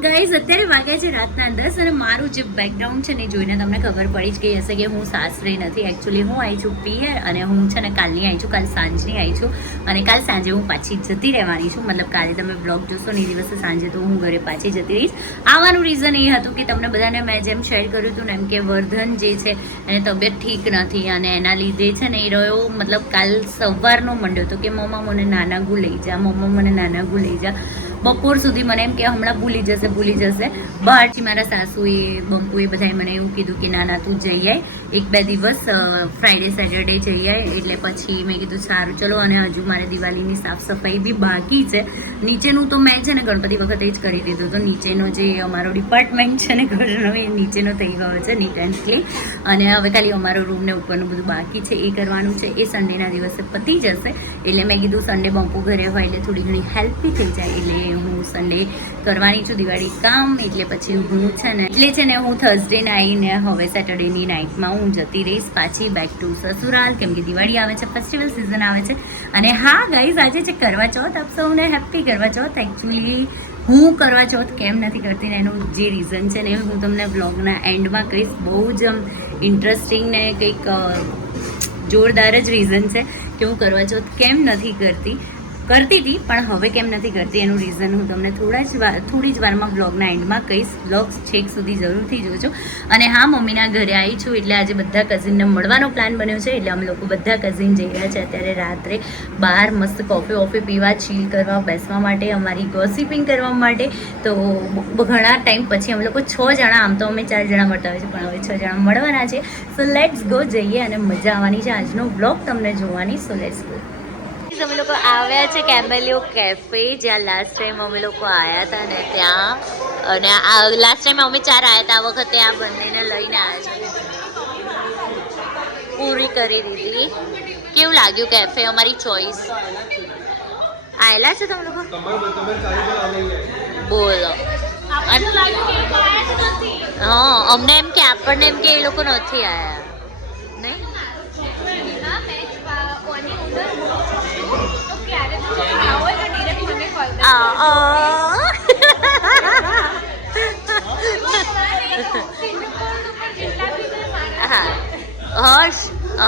Guys અત્યારે વાગ્યા છે રાતના દસ અને મારું જે બેકગ્રાઉન્ડ છે ને જોઈને તમને ખબર પડી જ ગઈ હશે કે હું સાસરે નથી. એકચ્યુઅલી હું આવી છું પિયર અને હું છે ને કાલની આવી છું, કાલ સાંજની આવી છું અને કાલ સાંજે હું પાછી જતી રહેવાની છું. મતલબ કાલે તમે બ્લોગ જોશો ને એ દિવસે સાંજે તો હું ઘરે પાછી જતી રહીશ. આવવાનું રીઝન એ હતું કે તમને બધાને મેં જેમ શેર કર્યું હતું ને એમ કે વર્ધન જે છે એને તબિયત ઠીક નથી અને એના લીધે છે ને એ રહ્યો મતલબ કાલ સવારનો મંડ્યો હતો કે મમ્મા, મને નાના ગુ લઈ જા, મમ્મા, મને નાના ગુ લઈ જા. બપોર સુધી મને એમ કે હમણાં ભૂલી જશે ભૂલી જશે. બટ મારા સાસુએ બંપુએ બધાએ મને એવું કીધું કે, ના ના, તું જઈ આય. એક બે દિવસ ફ્રાઈડે સેટરડે જઈ આય. એટલે પછી મેં કીધું, સારું, ચલો, અને હજુ મારે દિવાળીની સાફ સફાઈ બી બાકી છે. નીચેનું તો મેં છે ને ગણપતિ વખતે જ કરી દીધું તો નીચેનો જે અમારો ડિપાર્ટમેન્ટ છે ને, ઘરનો, એ નીચેનો થઈ ગયો છે નીટ એન્ડ ક્લીન અને હવે ખાલી અમારો રૂમ ને ઉપરનું બધું બાકી છે, એ કરવાનું છે. એ સન્ડેના દિવસે પતી જશે. એટલે મેં કીધું સન્ડે બંપુ ઘરે હોય એટલે થોડી ઘણી હેલ્પ બી થઈ જાય. એટલે હું સન્ડે કરવાની છું દિવાળી કામ, એટલે પછી હું છે ને, એટલે છે ને હું થર્સડે આવીને હવે સેટરડેની નાઇટમાં હું જતી રહીશ પાછી બેક ટુ સસુરાલ, કેમ કે દિવાળી આવે છે ફેસ્ટિવલ સિઝન આવે છે. અને હા ગાઈઝ આજે છે કરવા ચોથ, આપ સૌને હેપી કરવા ચોથ. એકચ્યુઅલી હું કરવા ચોથ કેમ નથી કરતી ને એનું જે રીઝન છે ને, હું તમને બ્લોગના એન્ડમાં કહીશ. બહુ જ આમ ઇન્ટરેસ્ટિંગ ને કંઈક જોરદાર જ રીઝન છે કે હું કરવા ચોથ કેમ નથી કરતી. કરતી હતી, પણ હવે કેમ નથી કરતી? એનું રીઝન હું તમને થોડા જ વાર, થોડી જ વારમાં બ્લોગના એન્ડમાં કહીશ. બ્લોગ્સ છેક સુધી જરૂરથી જોજો. અને હા, મમ્મીના ઘરે આવી છું એટલે આજે બધા કઝિનને મળવાનો પ્લાન બન્યો છે. એટલે અમે લોકો બધા કઝિન જઈ રહ્યા છે અત્યારે રાત્રે બહાર મસ્ત કોફી વોફી પીવા ચીલ કરવા, બેસવા માટે, અમારી ગોસિપિંગ કરવા માટે. તો ઘણા ટાઈમ પછી અમે લોકો છ જણા, આમ તો અમે ચાર જણા મળતા હોય છે, પણ હવે છ જણા મળવાના છે. સો લેટ્સ ગો જઈએ અને મજા આવવાની છે. આજનો બ્લોગ તમને જોવાની. સો લેટ્સ ગો અમે લોકો આવ્યા છે કેમેલિયો કેફે જ્યાં લાસ્ટ ટાઈમ અમે લોકો આવ્યા હતા ને ત્યાં. અને આ લાસ્ટ ટાઈમ અમે ચાર આવ્યા હતા આ વખતે આ બંનેને લઈને આવ્યા છે. પૂરી કરી દીધી. કેવું લાગ્યું કેફે? અમારી ચોઈસ આવેલા છે તમે લોકો? બોલો. હા અમને એમ કે આપણને એમ કે એ લોકો નથી આવ્યા આ. હા હર્ષ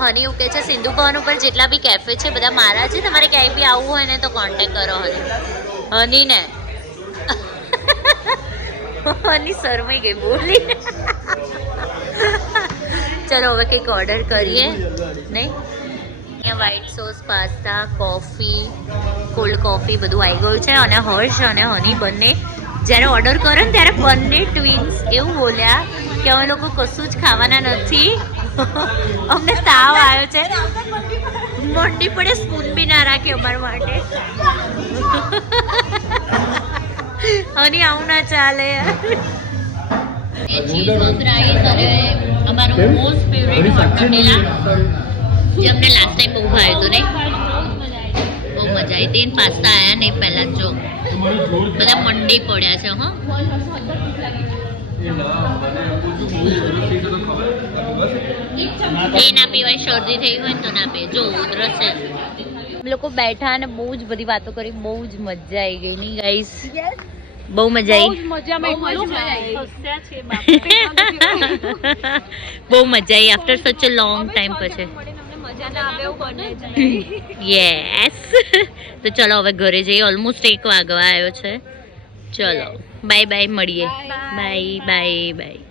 હની એવું કહે છે, સિંધુ ભવન ઉપર જેટલા બી કેફે છે, બધા મારા છે, તમારે ક્યાંય બી આવવું હોય ને તો કોન્ટેક કરો હની. હની ને હની શરમાઈ ગઈ, બોલી. ચલો, હવે કંઈક ઓર્ડર કરીએ. નહીં? અહીંયા white sauce pasta coffee cold coffee બધું આવી ગયું છે અને હર્ષ અને હની બંને જ્યારે ઓર્ડર કરો ને ત્યારે બંને ટ્વિન્સ એવું બોલ્યા કે અમે લોકો કશું જ ખાવાના નથી. અમને તાવ આવ્યો છે. મોટી પડે સ્પૂન બી ના રાખે અમારા માટે. હની આવું ના ચાલે. અમારું મોસ્ટ ફેવરેટ હોટેલા જે અમને લાસ્ટ ટાઈમ બહુ ભાવ્યું હતું નહીં? બહુ મજા આવી હતી. પાસ્તા આવ્યા નહીં પહેલાં જો બધા મંડી પડ્યા છે હા. એ ના પીવાય શરદી થઈ હોય તો ના પીએ જો ઉધરસ છે લોકો બેઠા અને બહુ જ બધી વાતો કરી બહુ જ મજા આવી ગઈ નહીં ગાઈસ બહુ મજા આવી બહુ મજા આવી after such a long time પછી. યસ તો ચલો હવે ઘરે જઈએ. ઓલમોસ્ટ એક વાગવા આવ્યો છે. ચલો. બાય બાય મળીએ. બાય બાય બાય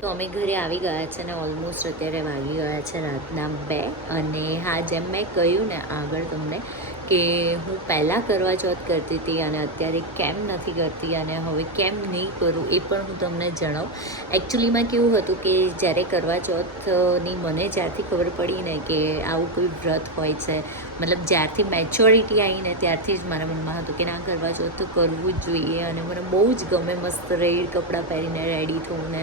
તો અમે ઘરે આવી ગયા છે ને ઓલમોસ્ટ અત્યારે વાગી ગયા છે રાતના બે. અને હા જેમ મેં કહ્યું ને આગળ તમને કે હું પહેલાં કરવા ચોથ કરતી હતી અને અત્યારે કેમ નથી કરતી અને હવે કેમ નહીં કરું એ પણ હું તમને જણાવું. એકચ્યુઅલીમાં કેવું હતું કે જ્યારે કરવા ચોથની મને જ્યારથી ખબર પડી ને કે આવું કોઈ વ્રત હોય છે, મતલબ જ્યારથી મેચ્યોરિટી આવીને ત્યારથી જ મારા મનમાં હતું કે ના, કરવા ચોથ તો કરવું જ જોઈએ અને મને બહુ જ ગમે મસ્ત રેડ કપડાં પહેરીને રેડી થવું ને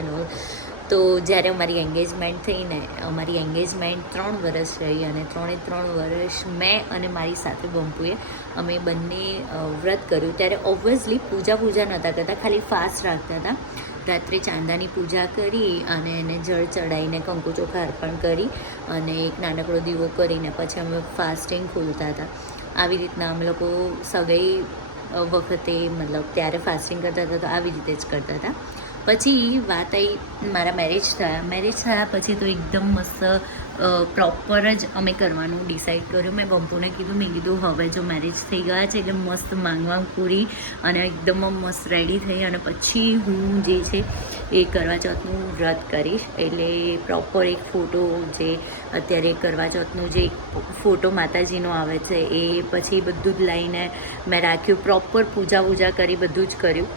તો જ્યારે અમારી એન્ગેજમેન્ટ થઈ ને અમારી એન્ગેજમેન્ટ ત્રણ વર્ષ રહી અને ત્રણે ત્રણ વર્ષ મેં અને મારી સાથે બંપુએ અમે બંને વ્રત કર્યું. ત્યારે ઓબ્વિયસલી પૂજા પૂજા નહોતા કરતા, ખાલી ફાસ્ટ રાખતા હતા. રાત્રે ચાંદાની પૂજા કરી અને એને જળ ચડાવીને કંકુ ચોખા અર્પણ કરી અને એક નાનકડો દીવો કરીને પછી અમે ફાસ્ટિંગ ખોલતા હતા. આવી રીતના અમે લોકો સગાઈ વખતે મતલબ ત્યારે ફાસ્ટિંગ કરતા હતા તો આવી રીતે જ કરતા હતા. પછી વાત આવી મારા મેરેજ થયા. મેરેજ થયા પછી તો એકદમ મસ્ત પ્રોપર જ અમે કરવાનું ડિસાઈડ કર્યું. મેં બમ્પુને કીધું, મેં કીધું, હવે જો મેરેજ થઈ ગયા છે, એટલે મસ્ત માંગવા પૂરી અને એકદમ મસ્ત રેડી થઈ અને પછી હું જે છે એ કરવા ચોથનું વ્રત કરીશ. એટલે પ્રોપર એક ફોટો જે અત્યારે કરવા ચોથનું જે ફોટો માતાજીનો આવે છે, એ પછી બધું જ લઈને મેં રાખ્યું. પ્રોપર પૂજા વૂજા કરી બધું જ કર્યું.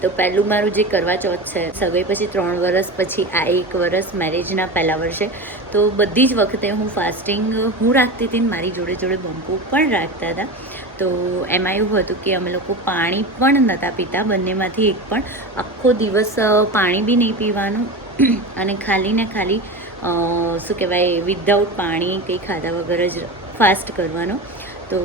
તો પહેલું મારું જે કરવા ચોથ છે, સગાઈ પછી ત્રણ વર્ષ પછી આ એક વર્ષ મેરેજના પહેલાં વર્ષે, તો બધી જ વખતે હું ફાસ્ટિંગ હું રાખતી હતી ને મારી જોડે જોડે બંકો પણ રાખતા હતા. તો એમાં એવું હતું કે અમે લોકો પાણી પણ નહોતા પીતા, બંનેમાંથી એક પણ. આખો દિવસ પાણી બી નહીં પીવાનું અને ખાલી ને ખાલી શું કહેવાય વિધાઉટ પાણી, કંઈ ખાધા વગર જ ફાસ્ટ કરવાનો. તો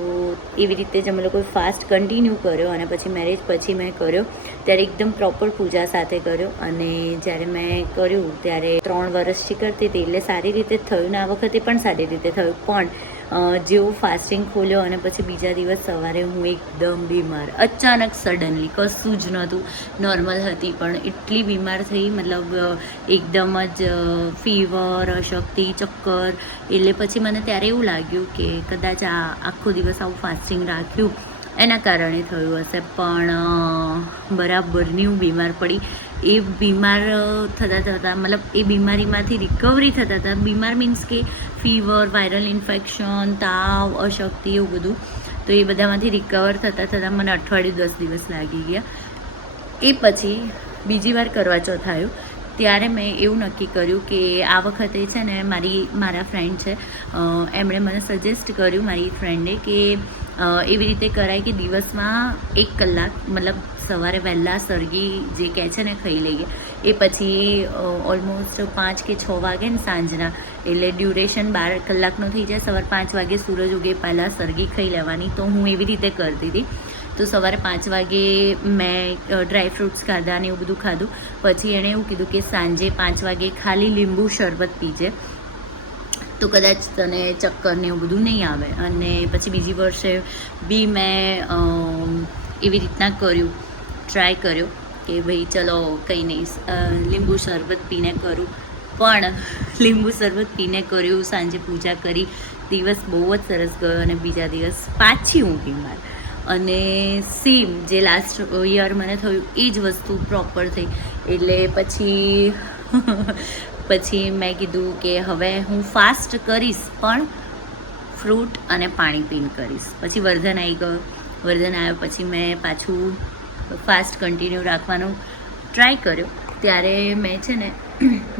એવી રીતે જ અમે લોકોએ ફાસ્ટ કન્ટિન્યુ કર્યો અને પછી મેરેજ પછી મેં કર્યો. ત્યારે એકદમ પ્રોપર પૂજા સાથે કર્યો અને જ્યારે મેં કર્યું ત્યારે ત્રણ વર્ષથી કરતી હતી એટલે સારી રીતે થયું ને આ વખતે પણ સારી રીતે થયું. પણ જેવું ફાસ્ટિંગ ખોલ્યો અને પછી બીજા દિવસ સવારે હું એકદમ બીમાર. અચાનક સડનલી કશું જ નહોતું. નોર્મલ હતી, પણ એટલી બીમાર થઈ, મતલબ એકદમ જ ફીવર અશક્તિ, ચક્કર. એટલે પછી મને ત્યારે એવું લાગ્યું કે કદાચ આ આખો દિવસ આવું ફાસ્ટિંગ રાખ્યું. એના કારણે થયું હશે. પણ બરાબરની હું બીમાર પડી. એ બીમાર થતા થતાં, મતલબ એ બીમારીમાંથી રિકવરી થતા હતા બીમાર મીન્સ કે ફીવર વાયરલ ઇન્ફેક્શન તાવ, અશક્તિ એવું બધું, તો એ બધામાંથી રિકવર થતાં થતાં મને અઠવાડિયું દસ દિવસ લાગી ગયા. એ પછી બીજી વાર કરવા ચોથ આવ્યું ત્યારે મેં એવું નક્કી કર્યું કે આ વખતે છે ને મારી, મારા ફ્રેન્ડ છે એમણે મને સજેસ્ટ કર્યું મારી ફ્રેન્ડે કે એવી રીતે કરાય કે દિવસમાં એક કલાક, મતલબ સવારે વહેલા સરગી જે કહે છે ને ખાઈ લઈએ, એ પછી ઓલમોસ્ટ પાંચ કે છ વાગે ને સાંજના, એટલે ડ્યુરેશન બાર કલાકનો થઈ જાય, સવાર પાંચ વાગે સૂરજ ઉગે પહેલાં સરગી ખાઈ લેવાની, તો હું એવી રીતે કરતી હતી. તો સવારે પાંચ વાગે મેં ડ્રાય ફ્રૂટ્સ ખાધા ને એવું બધું ખાધું. પછી એણે એવું કીધું કે સાંજે પાંચ વાગે ખાલી લીંબુ શરબત પીજે. તો કદાચ તને ચક્કર ને એવું બધું નહીં આવે. અને પછી બીજી વર્ષે બી મેં એવી રીતના કર્યું ટ્રાય કર્યો કે ભાઈ ચલો કંઈ નહીં લીંબુ શરબત પીને કરું. પણ લીંબુ શરબત પીને કર્યું, સાંજે પૂજા કરી, દિવસ બહુ જ સરસ ગયો અને બીજા દિવસ પાછી હું બીમાર અને સેમ જે લાસ્ટ યર મને થયું, એ જ વસ્તુ પ્રોપર થઈ. એટલે પછી પછી મેં કીધું કે હવે હું ફાસ્ટ કરીશ, પણ ફ્રૂટ અને પાણી પીન કરીશ. પછી વર્ધન આવી ગયો. વર્ધન આવ્યો પછી મેં પાછું ફાસ્ટ કન્ટિન્યુ રાખવાનો ટ્રાય કર્યો. ત્યારે મેં છે ને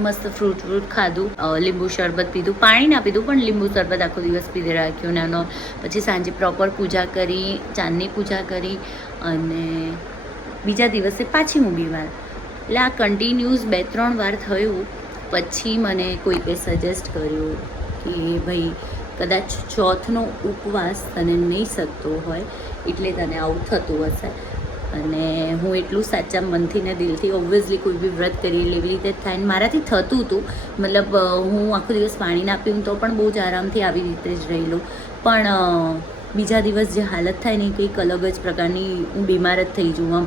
મસ્ત ફ્રૂટ ફ્રૂટ ખાધું. લીંબુ શરબત પીધું. પાણી ના પીધું, પણ લીંબુ શરબત આખો દિવસ પીધે રાખ્યું ને એનો પછી સાંજે પ્રોપર પૂજા કરી, ચાંદની પૂજા કરી અને બીજા દિવસે પાછી હું બીમાર એટલે આ કન્ટિન્યુઝ બે, ત્રણ વાર થયું. પછી મને કોઈકે સજેસ્ટ કર્યું કે ભાઈ કદાચ ચોથનો ઉપવાસ તને નહીં શકતો હોય એટલે તને આવું થતું હશે. અને હું એટલું સાચા મનથી ને દિલથી ઓબ્વિયસલી કોઈ બી વ્રત કરી એવી રીતે થાય. ને મારાથી થતું હતું. મતલબ હું આખો દિવસ પાણી ના પીઉં તો પણ બહુ જ આરામથી આવી રીતે જ રહેલું પણ અ, બીજા દિવસ જે હાલત થાય ને કંઈક અલગ જ પ્રકારની હું બીમાર જ થઈ જઉં આમ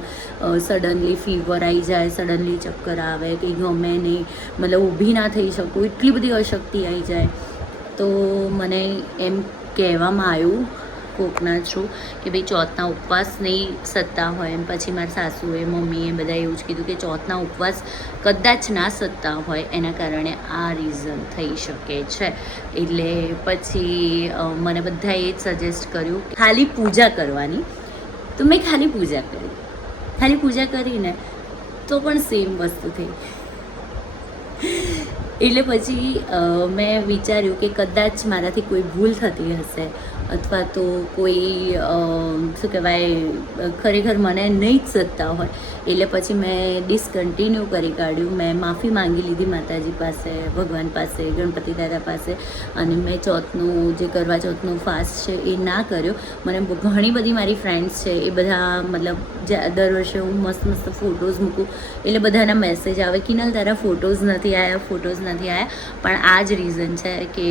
સડનલી ફીવર આવી જાય સડનલી ચક્કર આવે કંઈ ગમે નહીં, મતલબ ઊભી ના થઈ શકું, એટલી બધી અશક્તિ આવી જાય. તો મને એમ કહેવામાં આવ્યું કોકના છું કે ભાઈ ચોથના ઉપવાસ નહીં સત્તા હોય. એમ પછી મારા સાસુએ, મમ્મીએ બધા એવું જ કીધું કે ચોથના ઉપવાસ કદાચ ના સત્તા હોય. એના કારણે આ રીઝન થઈ શકે છે. એટલે પછી મને બધાએ જ સજેસ્ટ કર્યું ખાલી પૂજા કરવાની. તો મેં ખાલી પૂજા કરી. ખાલી પૂજા કરીને તો પણ સેમ વસ્તુ થઈ. એટલે પછી મેં વિચાર્યું કે કદાચ મારાથી કોઈ ભૂલ થતી હશે અથવા તો કોઈ શું કહેવાય ખરેખર મને નહીં જ સતતા હોય. એટલે પછી મેં ડિસકન્ટિન્યુ કરી કાઢ્યું. મેં માફી માંગી લીધી માતાજી પાસે, ભગવાન પાસે, ગણપતિ દાદા પાસે. અને મેં ચોથનું, જે કરવા ચોથનું ફાસ્ટ છે એ ના કર્યો. મને ઘણી બધી મારી ફ્રેન્ડ્સ છે એ બધા, મતલબ દર વર્ષે હું મસ્ત મસ્ત ફોટોઝ મૂકું. એટલે બધાના મેસેજ આવે, કિનલ, તારા ફોટોઝ નથી આવ્યા ફોટોઝ નથી આવ્યા પણ આ જ રીઝન છે કે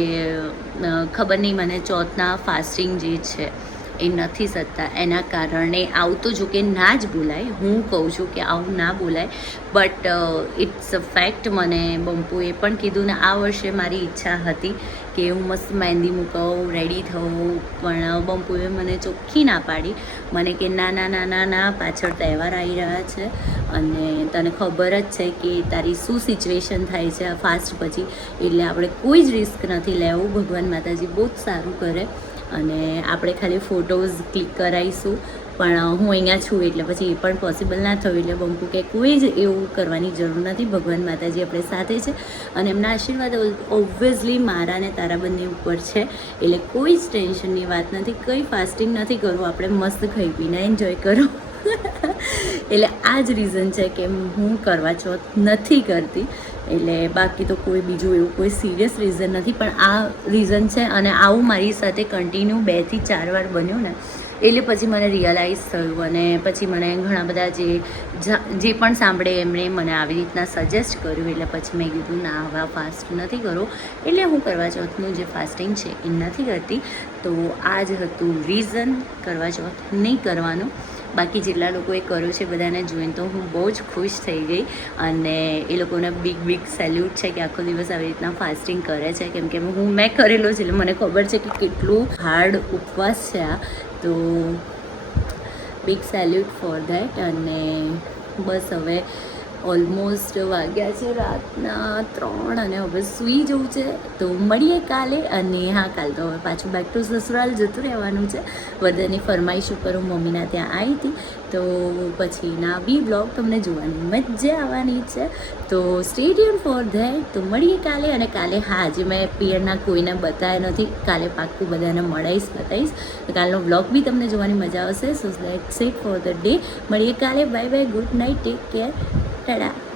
ખબર નહીં મને ચોથના ફાસ્ટિંગ જે છે, એ નથી શકતા એના કારણે આવું તો જો કે ના જ બોલાય. હું કહું છું કે આવું ના બોલાય. બટ ઇટ્સ અ ફેક્ટ મને બમ્પુએ પણ કીધું ને આ વર્ષે મારી ઈચ્છા હતી કે હું મસ્ત મહેંદી મૂકવું રેડી થવું. પણ બમ્પુએ મને ચોખ્ખી ના પાડી. મને કે ના ના ના ના ના, પાછળ તહેવાર આવી રહ્યા છે. અને તને ખબર જ છે કે તારી શું સિચ્યુએશન થાય છે આ ફાસ્ટ પછી. એટલે આપણે કોઈ જ રિસ્ક નથી લેવું. ભગવાન માતાજી બહુ જ સારું કરે. અને આપણે ખાલી ફોટોઝ ક્લિક કરાવીશું પણ હું અહીંયા છું એટલે પછી એ પણ પોસિબલ ના થયું. એટલે બંકુ કે કોઈ જ એવું કરવાની જરૂર નથી. ભગવાન માતાજી આપણે સાથે છે. અને એમના આશીર્વાદ ઓબ્વિયસલી મારા અને તારા બંને ઉપર છે. એટલે કોઈ જ ટેન્શનની વાત નથી. કંઈ ફાસ્ટિંગ નથી કરવું. આપણે મસ્ત ખાઈ પીને એન્જોય કરો. એટલે આ જ રીઝન છે કે હું કરવા ચોથ નથી કરતી. એટલે બાકી તો કોઈ બીજું એવું કોઈ સિરિયસ રીઝન નથી. પણ આ રીઝન છે અને આવું મારી સાથે કન્ટિન્યુ બેથી ચાર વાર બન્યું ને, એટલે પછી મને રિયલાઇઝ થયું અને પછી મને ઘણા બધા જે જે પણ સાંભળે એમણે મને આવી રીતના સજેસ્ટ કર્યું. એટલે પછી મેં કીધું, ના, હવે ફાસ્ટ નથી કરો. એટલે હું કરવા ચોથનું જે ફાસ્ટિંગ છે એ નથી કરતી. તો આ જ હતું રીઝન કરવા ચોથ નહીં કરવાનું. બાકી જેટલા લોકોએ કર્યો છે બધાને જોઈને તો હું બહુ જ ખુશ થઈ ગઈ અને એ લોકોને બિગ બિગ સેલ્યુટ છે કે આખો દિવસ આવી રીતના ફાસ્ટિંગ કરે છે. કેમ કે હું, મેં કરેલો છે એટલે મને ખબર છે કે કેટલું હાર્ડ ઉપવાસ છે આ. તો બિગ સેલ્યુટ ફોર ધેટ અને બસ હવે ઓલમોસ્ટ વાગ્યા છે રાતના ત્રણ અને હવે સૂઈ જવું છે. તો મળીએ કાલે અને હા, કાલ તો હવે પાછું બેક ટુ સસુરાલ જતું રહેવાનું છે. બધાની ફરમાઈશ ઉપર હું મમ્મીના ત્યાં આવી હતી. તો પછીના બી બ્લોગ તમને જોવાની મજા આવવાની છે. તો સ્ટેડિયમ ફોર ધેટ તો મળીએ કાલે અને કાલે હા જે મેં પિયરના કોઈને બતાવ્યા નથી. કાલે પાક્કું બધાને મળાઈશ, બતાવીશ. કાલનો બ્લોગ બી તમને જોવાની મજા આવશે. So that's it for the day મળીએ કાલે. Bye bye good night take care tata